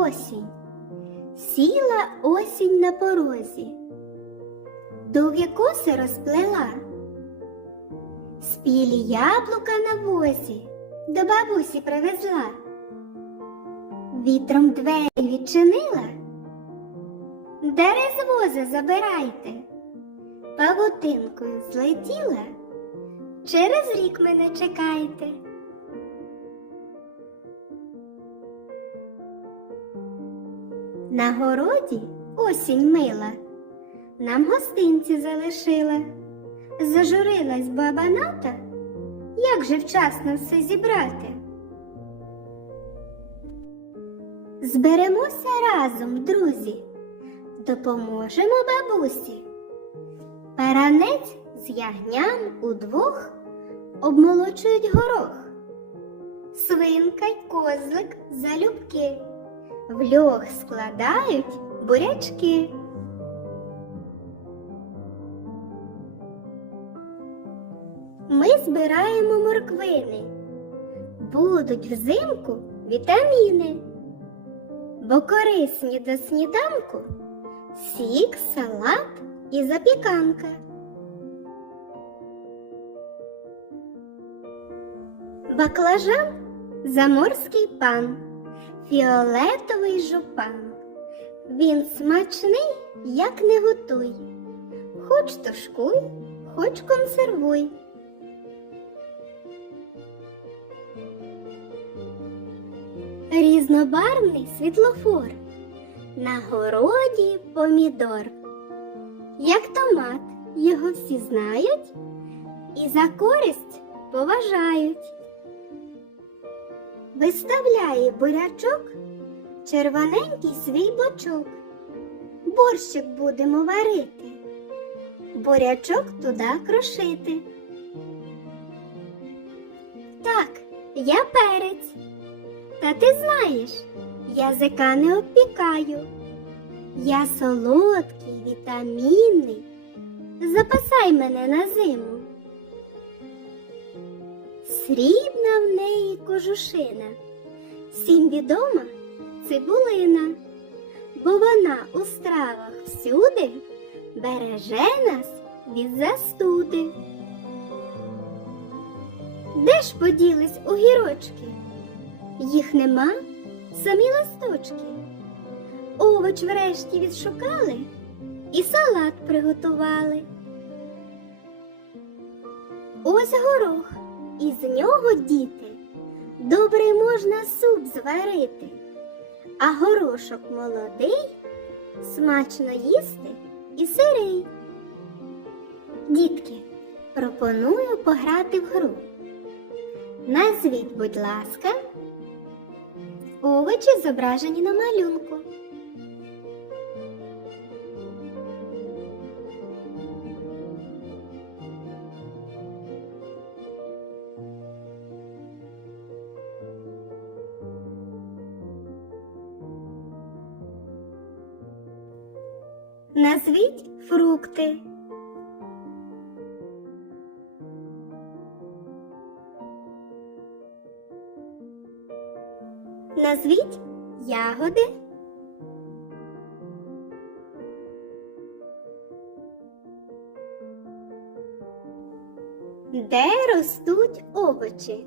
осінь, сіла осінь на порозі, довгі коси розплела, спілі яблука на возі. До бабусі привезла, вітром двері відчинила, дари з воза забирайте, павутинкою злетіла, через рік мене чекайте. На городі осінь мила, нам гостинці залишила. Зажурилась баба ната, як же вчасно все зібрати. Зберемося разом, друзі, допоможемо бабусі. Паранець з ягням удвох обмолочують горох. Свинка й козлик залюбки в льох складають бурячки. Ми збираємо морквини. Будуть взимку вітаміни, бо корисні до сніданку сік, салат і запіканка. Баклажан заморський пан, фіолетовий жупан. Він смачний, як не готуй. Хоч тушкуй, хоч консервуй. Різнобарвний світлофор. На городі помідор. Як томат, його всі знають і за користь поважають. Виставляє бурячок червоненький свій бочок. Борщик будемо варити, бурячок туди крошити. Так, я перець. Та ти знаєш, язика не обпікаю. Я солодкий, вітамінний. Запасай мене на зиму. Срібна в неї кожушина, всім відома цибулина, бо вона у стравах всюди береже нас від застуди. Де ж поділись огірочки? Їх нема, самі листочки. Овоч врешті відшукали і салат приготували. Ось горох, і з нього діти добре можна суп зварити, а горошок молодий смачно їсти і сирий. Дітки, пропоную пограти в гру. Назвіть, будь ласка, овочі зображені на малюнку. Назвіть фрукти. Назвіть ягоди. Де ростуть овочі?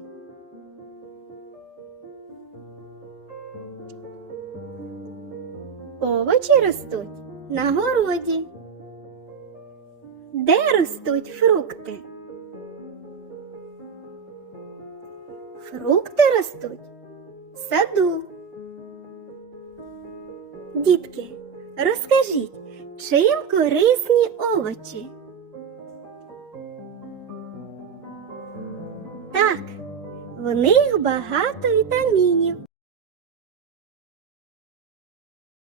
Овочі ростуть на городі. Де ростуть фрукти? Фрукти ростуть в саду. Дітки, розкажіть, чим корисні овочі? Так, в них багато вітамінів.